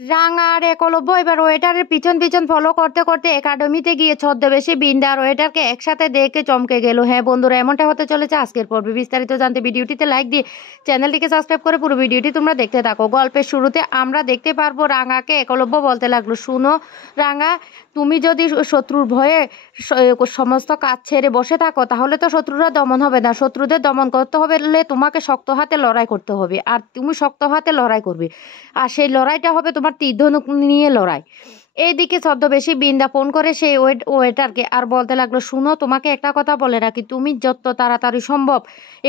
রাঙা আর একলব্য এবার ওয়েটারের পিছন পিছন ফলো করতে করতে একাডেমিতে গিয়ে ছদ্মবেশী বিন্দা আর ওয়েটারকে একসাথে দেখে চমকে গেল। হ্যাঁ বন্ধুরা, এমনটা হতে চলেছে আজকের পর্বে। বিস্তারিত জানতে ভিডিওটিতে লাইক দিয়ে চ্যানেলটিকে সাবস্ক্রাইব করে পুরো ভিডিওটি তোমরা দেখতে থাকো। গল্পের শুরুতে আমরা দেখতে পারবো রাঙাকে একলব্য বলতে লাগলো, শুনো রাঙা, তুমি যদি শত্রুর ভয়ে সমস্ত কাজ ছেড়ে বসে থাকো তাহলে তো শত্রুরা দমন হবে না। শত্রুদের দমন করতে হলে তোমাকে শক্ত হাতে লড়াই করতে হবে, আর তুমি শক্ত হাতে লড়াই করবে, আর সেই লড়াইটা হবে তোমার তীর ধনুক নিয়ে লড়াই। এইদিকে ছদ্মবেশী বিন্দা ফোন করে সেই ওয়েটারকে আর বলতে লাগলো, শুনো, তোমাকে একটা কথা বলে রাখি, তুমি যত তাড়াতাড়ি সম্ভব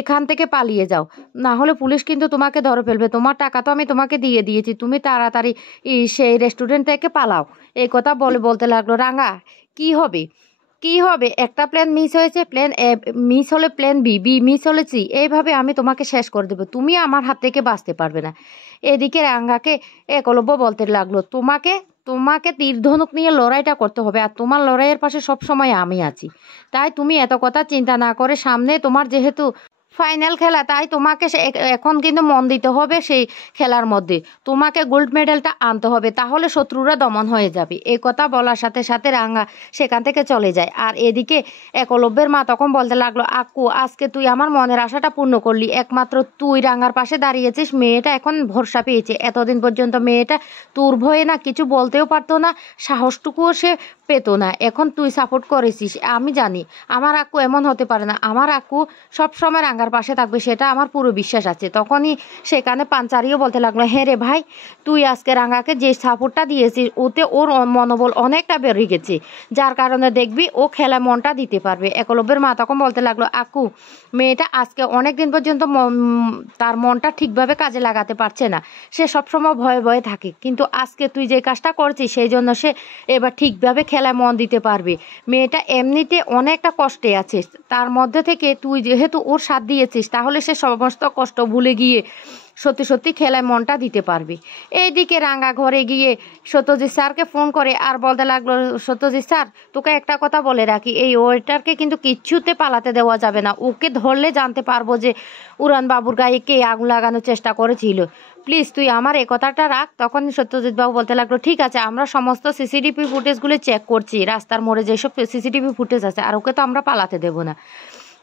এখান থেকে পালিয়ে যাও, না হলে পুলিশ কিন্তু তোমাকে ধরে ফেলবে। তোমার টাকা তো আমি তোমাকে দিয়ে দিয়েছি, তুমি তাড়াতাড়ি সেই রেস্টুরেন্ট থেকে পালাও। এই কথা বলতে লাগলো। রাঙা, কি হবে কি হবে, একটা প্ল্যান মিস হয়েছে, প্ল্যান এ মিস হলে প্ল্যান বি, বি মিস হলে সি, এইভাবে আমি তোমাকে শেষ করে দেবো, তুমি আমার হাত থেকে বাঁচতে পারবে না। এদিকে রাঙ্গাকে একলব্য বলতে লাগলো, তোমাকে তোমাকে তীর ধনুক নিয়ে লড়াইটা করতে হবে, আর তোমার লড়াইয়ের পাশে সব সময় আমি আছি। তাই তুমি এত কথা চিন্তা না করে, সামনে তোমার যেহেতু ফাইনাল খেলা, তাই তোমাকে এখন কিন্তু মন দিতে হবে সেই খেলার মধ্যে, তোমাকে গোল্ড মেডেলটা আনতে হবে, তাহলে শত্রুরা দমন হয়ে যাবে। এই কথা বলার সাথে সাথে রাঙা সেখান থেকে চলে যায়। আর এদিকে একলব্যের মা তখন বলতে লাগলো, আক্কু, আজকে তুই আমার মনের আশাটা পূর্ণ করলি, একমাত্র তুই রাঙার পাশে দাঁড়িয়েছিস, মেয়েটা এখন ভরসা পেয়েছে। এতদিন পর্যন্ত মেয়েটা তোর ভয়ে না কিছু বলতেও পারতো না, সাহসটুকুও সে পেতো না, এখন তুই সাপোর্ট করেছিস। আমি জানি আমার আক্কু এমন হতে পারে না, আমার আক্কু সবসময় রাঙার পাশে থাকবে, সেটা আমার পুরো বিশ্বাস আছে। তখনই সেখানে পাঞ্চারিও বলতে লাগলো, হ্যাঁ রে ভাই, তুই আজকে রাঙাকে যে সাপোর্টটা দিয়েছিস ওতে ওর মনোবল অনেকটা বেড়ে গেছে, যার কারণে দেখবি ও খেলা মনটা দিতে পারবে। একলব্যের মা তখন বলতে লাগলো, আক্কু, মেয়েটা আজকে অনেক দিন পর্যন্ত তার মনটা ঠিকভাবে কাজে লাগাতে পারছে না, সে সবসময় ভয়ে ভয়ে থাকে, কিন্তু আজকে তুই যে কাজটা করছিস সেই জন্য সে এবার ঠিকভাবে খেলায় মন দিতে পারবে। মেয়েটা এমনিতে অনেকটা কষ্টে আছে, তার মধ্যে থেকে তুই যেহেতু ওর সাথ দিয়েছিস তাহলে সে সমস্ত কষ্ট ভুলে গিয়ে সত্যি সত্যি খেলায় মনটা দিতে পারবে। এইদিকে রাঙা ঘরে গিয়ে সত্যজিৎ স্যারকে ফোন করে আর বলতে লাগলো, সত্যজিৎ স্যার, তোকে একটা কথা বলে রাখি, এই ওয়েটারকে কিন্তু কিচ্ছুতে পালাতে দেওয়া যাবে না, ওকে ধরলে জানতে পারবো যে উড়ান বাবুর গায়ে কে আগুন লাগানোর চেষ্টা করেছিল, প্লিজ তুই আমার এই কথাটা রাখ। তখন সত্যজিৎ বাবু বলতে লাগলো, ঠিক আছে, আমরা সমস্ত সিসিটিভি ফুটেজগুলো চেক করছি, রাস্তার মোড়ে যেসব সিসিটিভি ফুটেজ আছে, আর ওকে তো আমরা পালাতে দেবো না।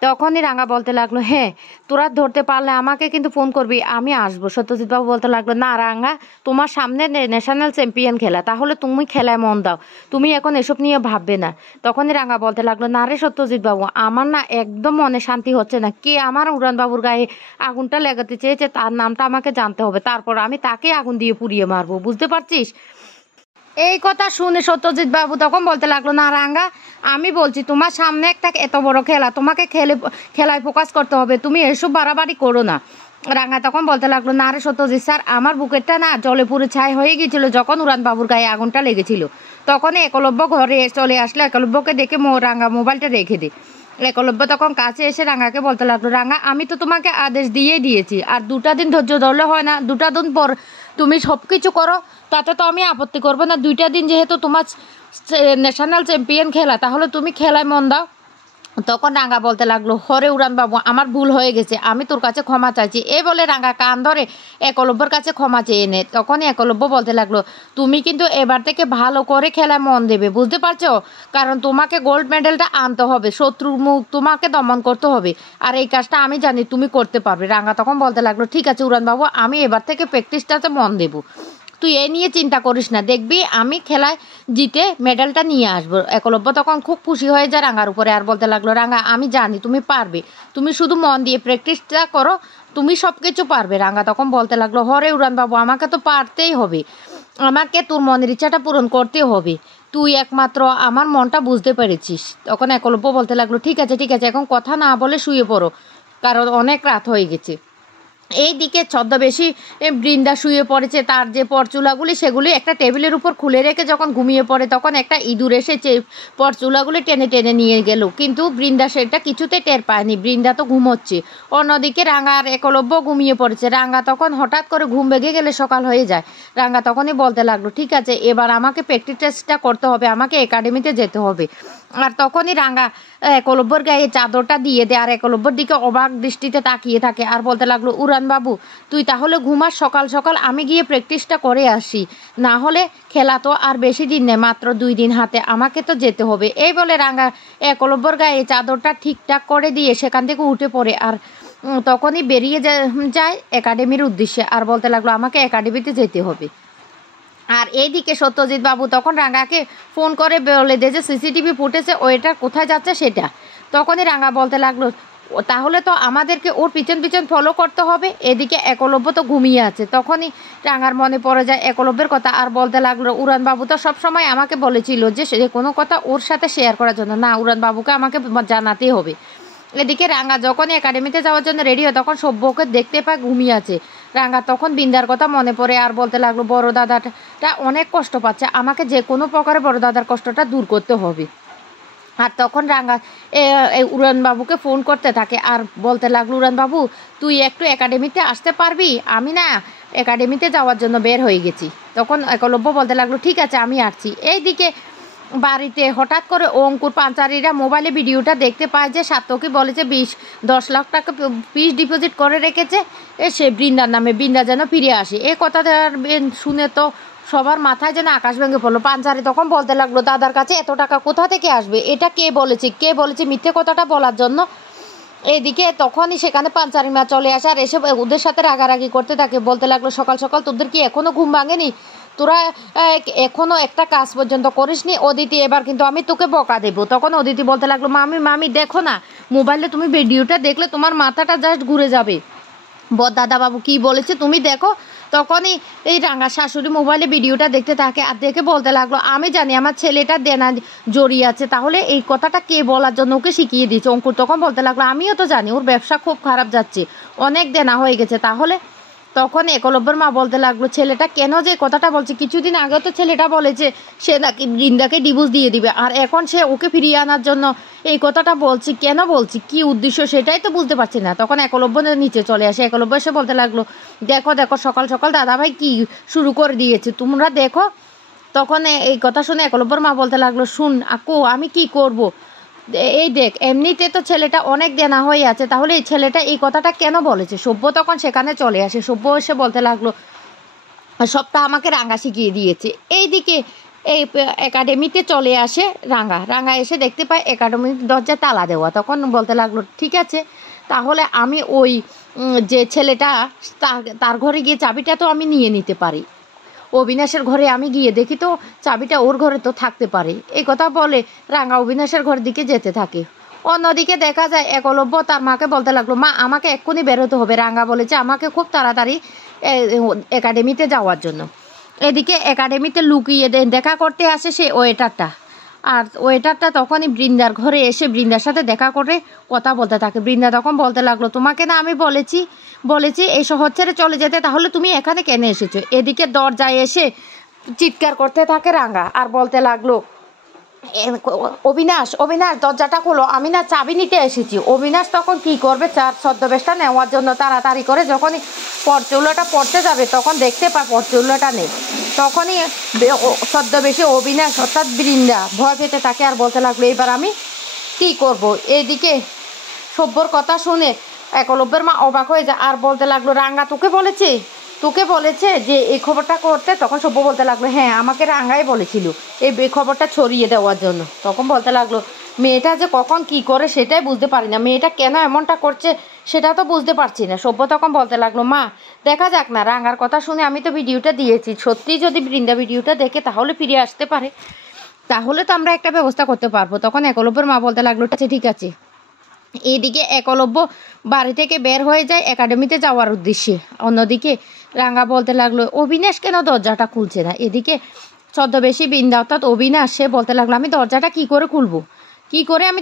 তখনই রাঙা বলতে লাগলো, হ্যাঁ, তোরা ধরতে পারলে আমাকে কিন্তু ফোন করবি, আমি আসবো। সত্যজিৎ বাবু বলতে লাগলো, না রাঙা, তোমার সামনে ন্যাশনাল চ্যাম্পিয়ন খেলা, তাহলে তুমি খেলায় মন দাও, তুমি এখন এসব নিয়ে ভাববে না। তখনই রাঙা বলতে লাগলো, না রে সত্যজিৎ বাবু, আমার না একদম মনে শান্তি হচ্ছে না, কে আমার উড়ান বাবুর গায়ে আগুনটা লাগাতে চেয়েছে তার নামটা আমাকে জানতে হবে, তারপর আমি তাকে আগুন দিয়ে পুড়িয়ে মারবো, বুঝতে পারছিস? এই কথা শুনে সত্যজিৎ বাবু তখন বলতে লাগলো, না রাঙ্গা, আমি বলছি তোমার সামনে একটা এত বড় খেলা, তোমাকে খেলায় ফোকাস করতে হবে, তুমি এসব বাড়াবাড়ি করো না। রাঙ্গা তখন বলতে লাগলো, না রে সত্যজিৎ স্যার, আমার বুকেরটা না জলে পুরে ছাই হয়ে গিয়েছিল যখন উড়ান বাবুর গায়ে আগুনটা লেগেছিল। তখনই একলব্য ঘরে চলে আসলে, একলব্যকে দেখে রাঙ্গা মোবাইলটা রেখে দে। একলব্য তখন কাছে এসে রাঙ্গাকে বলতে লাগলো, রাঙ্গা, আমি তো তোমাকে আদেশ দিয়েই দিয়েছি, আর 2টা দিন ধৈর্য ধরলে হয় না, 2টা দিন পর তুমি সব কিছু করো, তাতে তো আমি আপত্তি করবো না। 2টা দিন যেহেতু তোমার ন্যাশনাল চ্যাম্পিয়ন খেলা, তাহলে তুমি খেলায় মন দাও। তখন রাঙ্গা বলতে লাগলো, হরে উড়ান বাবু, আমার ভুল হয়ে গেছে, আমি তোর কাছে ক্ষমা চাইছি। এই বলে রাঙ্গা কান ধরে একলব্যর কাছে ক্ষমা চেয়ে নে। তখনই একলব্য বলতে লাগলো, তুমি কিন্তু এবার থেকে ভালো করে খেলায় মন দেবে, বুঝতে পারছো? কারণ তোমাকে গোল্ড মেডেলটা আনতে হবে, শত্রুর মুখ তোমাকে দমন করতে হবে, আর এই কাজটা আমি জানি তুমি করতে পারবে। রাঙ্গা তখন বলতে লাগলো, ঠিক আছে উড়ান বাবু, আমি এবার থেকে প্র্যাকটিসটাতে মন দেবো, তুই এ নিয়ে চিন্তা করিস না, দেখবি আমি খেলায় জিতে মেডেলটা নিয়ে আসবো। একলব্য তখন খুব খুশি হয়ে যায় রাঙ্গার উপরে, আর বলতে লাগলো, রাঙ্গা, আমি জানি তুমি পারবে, তুমি শুধু মন দিয়ে প্র্যাকটিসটা করো, তুমি সব কিছু পারবে। রাঙ্গা তখন বলতে লাগলো, হরে উড়ান বাবু, আমাকে তো পারতেই হবে, আমাকে তোর মনের ইচ্ছাটা পূরণ করতে হবে, তুই একমাত্র আমার মনটা বুঝতে পেরেছিস। তখন একলব্য বলতে লাগলো, ঠিক আছে ঠিক আছে, এখন কথা না বলে শুয়ে পড়ো, কারণ অনেক রাত হয়ে গেছে। এইদিকে ছদ্মবেশী বৃন্দা শুয়ে পড়েছে, তার যে পরচুলাগুলি সেগুলি একটা টেবিলের উপর খুলে রেখে যখন ঘুমিয়ে পড়ে, তখন একটা ইঁদুর এসেছে পরচুলাগুলি টেনে টেনে নিয়ে গেল, কিন্তু বৃন্দা সেটা কিছুতে টের পায়নি, বৃন্দা তো ঘুমোচ্ছে। অন্যদিকে রাঙ্গা আর একলব্য ঘুমিয়ে পড়েছে। রাঙ্গা তখন হঠাৎ করে ঘুম ভেঙে গেলে সকাল হয়ে যায়। রাঙ্গা তখনই বলতে লাগলো, ঠিক আছে, এবার আমাকে প্র্যাকটিসটা করতে হবে, আমাকে একাডেমিতে যেতে হবে। আর তখনই রাঙ্গা একলব্যর গায়ে চাদরটা দিয়ে দেয় আর একলব্যর দিকে অবাক দৃষ্টিতে তাকিয়ে থাকে আর বলতে লাগলো, উড়ান বাবু তুই তাহলে ঘুমাস, সকাল সকাল আমি গিয়ে প্র্যাকটিসটা করে আসি, না হলে খেলা তো আর বেশি দিন নেই, মাত্র 2 দিন হাতে, আমাকে তো যেতে হবে। এই বলে রাঙ্গা একলব্যর গায়ে চাদরটা ঠিকঠাক করে দিয়ে সেখান থেকে উঠে পড়ে আর তখনই বেরিয়ে যায় একাডেমির উদ্দেশ্যে আর বলতে লাগলো, আমাকে একাডেমিতে যেতে হবে। আর এইদিকে সত্যজিৎ বাবু তখন রাঙ্গাকে ফোন করে বলে দেয় যে সিসিটিভি ফুটেজে ওইটা কোথায় যাচ্ছে সেটা। তখনই রাঙ্গা বলতে লাগলো, তাহলে তো আমাদেরকে ওর পিছন পিছন ফলো করতে হবে। এদিকে একলব্য তো ঘুমিয়ে আছে। তখনই রাঙ্গার মনে পড়ে যায় একলব্যের কথা আর বলতে লাগলো, উড়ান বাবু তো সবসময় আমাকে বলেছিল যে সে কোনো কথা ওর সাথে শেয়ার করার জন্য, না উড়ান বাবুকে আমাকে জানাতেই হবে। এদিকে রাঙ্গা যখনই একাডেমিতে যাওয়ার জন্য রেডি হয় তখন সভ্যকে দেখতে পায় ঘুমিয়ে আছে। রাঙ্গা তখন বিন্দার কথা মনে পড়ে আর বলতে লাগলো, বড় দাদাটা অনেক কষ্ট পাচ্ছে, আমাকে যে কোনো প্রকারে বড় দাদার কষ্টটা দূর করতে হবে। আর তখন রাঙ্গা উড়ান বাবুকে ফোন করতে থাকে আর বলতে লাগলো, উড়ান বাবু তুই একটু একাডেমিতে আসতে পারবি, আমি না একাডেমিতে যাওয়ার জন্য বের হয়ে গেছি। তখন একলব্য বলতে লাগলো, ঠিক আছে আমি আসছি। এইদিকে বাড়িতে হঠাৎ করে অঙ্কুর পাঞ্চারিরা মোবাইলে ভিডিওটা দেখতে পায় যে সার্থকী বলেছে 10 লাখ টাকা ফিস ডিপোজিট করে রেখেছে সে বৃন্দার নামে, বৃন্দা যেন ফিরে আসে। এই কথাটা শুনে তো সবার মাথায় যেন আকাশ ভেঙে পড়লো। পাঞ্চারি তখন বলতে লাগলো, দাদার কাছে এত টাকা কোথা থেকে আসবে, এটা কে বলেছে মিথ্যে কথাটা বলার জন্য। এদিকে তখনই সেখানে পাঞ্চারি মা চলে আসে আর এসে ওদের সাথে রাগারাগি করতে থাকে, বলতে লাগলো, সকাল সকাল তোদের কি এখনো ঘুম ভাঙেনি, তোরা এখনো একটা কাজ পর্যন্ত করিসনি। অদিতি এবার কিন্তু আমি তোকে বকা দেবো। তখন অদিতি বলতে লাগলো, মামি দেখো না, মোবাইলে তুমি ভিডিওটা দেখলে তোমার মাথাটা জাস্ট ঘুরে যাবে, দাদা বাবু কি বলেছে তুমি দেখো। তখনই এই রাঙ্গা শাশুড়ি মোবাইলে ভিডিওটা দেখতে থাকে আর দেখে বলতে লাগলো, আমি জানি আমার ছেলেটা দেনা জড়িয়ে আছে, তাহলে এই কথাটা কে বলার জন্য ওকে শিখিয়ে দিয়েছে। অঙ্কুর তখন বলতে লাগলো, আমিও তো জানি ওর ব্যবসা খুব খারাপ যাচ্ছে, অনেক দেনা হয়ে গেছে, তাহলে। তখন একলব্যর মা বলতে লাগলো, ছেলেটা কেন যে কথাটা বলছে, কিছুদিন আগেও তো ছেলেটা বলেছে সে নাকি বৃন্দাকে ডিভোর্স দিয়ে দিবে, আর এখন সে ওকে ফিরিয়ে আনার জন্য এই কথাটা বলছি, কেন বলছি, কি উদ্দেশ্য সেটাই তো বুঝতে পারছি না। তখন একলব্য নিচে চলে আসে। একলব্য এসে বলতে লাগলো, দেখো সকাল সকাল দাদাভাই কি শুরু করে দিয়েছে, তোমরা দেখো। তখন এই কথা শুনে একলব্যর মা বলতে লাগলো, শুন আকু আমি কি করব, এই দেখ এমনিতে তো ছেলেটা অনেক দেনা হয়ে আছে, তাহলে এই ছেলেটা এই কথাটা কেন বলেছে। সভ্য তখন সেখানে চলে আসে। সভ্য এসে বলতে লাগলো, সবটা আমাকে রাঙ্গা শিখিয়ে দিয়েছে। এইদিকে এই একাডেমিতে চলে আসে রাঙ্গা এসে দেখতে পায় একাডেমির দরজা তালা দেওয়া। তখন বলতে লাগলো, ঠিক আছে তাহলে আমি ওই যে ছেলেটা তার ঘরে গিয়ে চাবিটা তো আমি নিয়ে নিতে পারি, অবিনাশের ঘরে আমি গিয়ে দেখি তো চাবিটা ওর ঘরে তো থাকতে পারে। এই কথা বলে রাঙ্গা অবিনাশের ঘরের দিকে যেতে থাকে। অন্যদিকে দেখা যায় একলব্য তার মাকে বলতে লাগলো, মা আমাকে এক্ষুনি বেরোতে হবে, রাঙ্গা বলেছে আমাকে খুব তাড়াতাড়ি একাডেমিতে যাওয়ার জন্য। এদিকে একাডেমিতে লুকিয়ে দেখা করতে আসে সে ওয়েটারটা, আর ওয়েটারটা তখনই বৃন্দার ঘরে এসে বৃন্দার সাথে দেখা করে কথা বলতে থাকে। বৃন্দা তখন বলতে লাগলো, তোমাকে না আমি বলেছি এই শহর ছেড়ে চলে যেতে, তাহলে তুমি এখানে কেন এসেছো। এদিকে দরজায় এসে চিৎকার করতে থাকে রাঙ্গা আর বলতে লাগলো, অবিনাশ দরজাটা খোলো, আমি না চাবি নিতে এসেছি। অবিনাশ তখন কি করবে, ছদ্মবেশটা নেওয়ার জন্য তাড়াতাড়ি করে যখনই পরচুলাটা পড়তে যাবে তখন দেখতে পায় পরচুলাটা নেই। তখনই ছদ্মবেশে অবিনাশ অর্থাৎ বৃন্দা ভয় পেতে থাকে আর বলতে লাগলো, এবার আমি কি করব। এইদিকে সভ্যর কথা শুনে একলব্যের মা অবাক হয়ে যায় আর বলতে লাগলো, রাঙ্গা তোকে বলেছে যে এই খবরটা করতে। তখন সভ্য বলতে লাগলো, হ্যাঁ আমাকে রাঙ্গাই বলেছিল এই খবরটা ছড়িয়ে দেওয়ার জন্য। তখন বলতে লাগলো, মেয়েটা যে কখন কি করে সেটাই বুঝতে পারি না, মেয়েটা কেন এমনটা করছে সেটা তো বুঝতে পারছি না। সভ্য তখন বলতে লাগলো, মা দেখা যাক না, রাঙ্গার কথা শুনে আমি তো ভিডিওটা দিয়েছি, সত্যি যদি বৃন্দা ভিডিওটা দেখে তাহলে ফিরে আসতে পারে, তাহলে তো আমরা একটা ব্যবস্থা করতে পারবো। তখন একলব্যের মা বলতে লাগলো, ঠিক আছে। এদিকে একলব্য বাড়ি থেকে বের হয়ে যায় একাডেমিতে যাওয়ার উদ্দেশ্যে। অন্যদিকে রাঙ্গা বলতে লাগলো, অবিনাশ কেন দরজাটা খুলছে না। এদিকে ছদ্মবেশী বৃন্দা অর্থাৎ অবিনাশ সে বলতে লাগলো, আমি দরজাটা কি করে খুলবো, আমি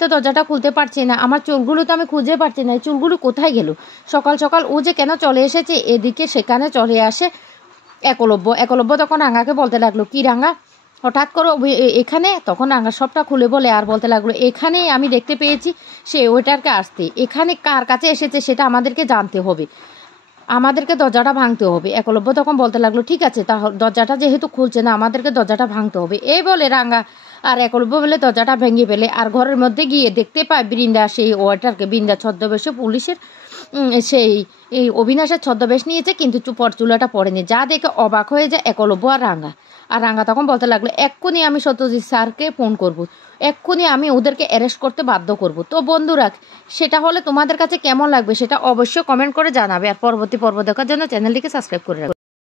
তো দরজাটা খুলতে পারছি না, আমার চুলগুলো তো আমি খুঁজে পাচ্ছি না, এই চুলগুলো কোথায় গেল। সকাল সকাল ও যে কেন চলে এসেছে। এদিকে সেখানে চলে আসে একলব্য তখন রাঙ্গাকে বলতে লাগলো, কি রাঙ্গা হঠাৎ করে এখানে। তখন রাঙ্গা সবটা খুলে বলে আর বলতে লাগলো, এখানেই আমি দেখতে পেয়েছি সে ওয়েটারকে আসতে, এখানে কার কাছে এসেছে সেটা আমাদেরকে জানতে হবে। আমাদেরকে দরজাটা ভাঙতে হবে। একলব্য তখন বলতে লাগলো, ঠিক আছে, দরজাটা যেহেতু খুলছে না, আমাদেরকে দরজাটা ভাঙতে হবে। এই বলে রাঙ্গা আর একলব্য বলে দরজাটা ভেঙে ফেলে। আর ঘরের মধ্যে গিয়ে দেখতে পায় বৃন্দা সেই ওয়েটারকে, বৃন্দা ছদ্মবেশে পুলিশের সেই এই অবিনাশের ছদ্মবেশ নিয়েছে, কিন্তু চুলাটা পড়েনি। যা দেখে অবাক হয়ে যায় একলব্য আর রাঙ্গা। আর রাঙ্গা তখন বলতে লাগলো, এক্ষুনি আমি সত্যজিৎ স্যারকে ফোন করব, এক্ষুনি আমি ওদেরকে অ্যারেস্ট করতে বাধ্য করব। তো বন্ধুরা, সেটা হলে তোমাদের কাছে কেমন লাগবে সেটা অবশ্যই কমেন্ট করে জানাবে। আর পরবর্তী পর্ব দেখার জন্য চ্যানেলটিকে সাবস্ক্রাইব করে রাখবে।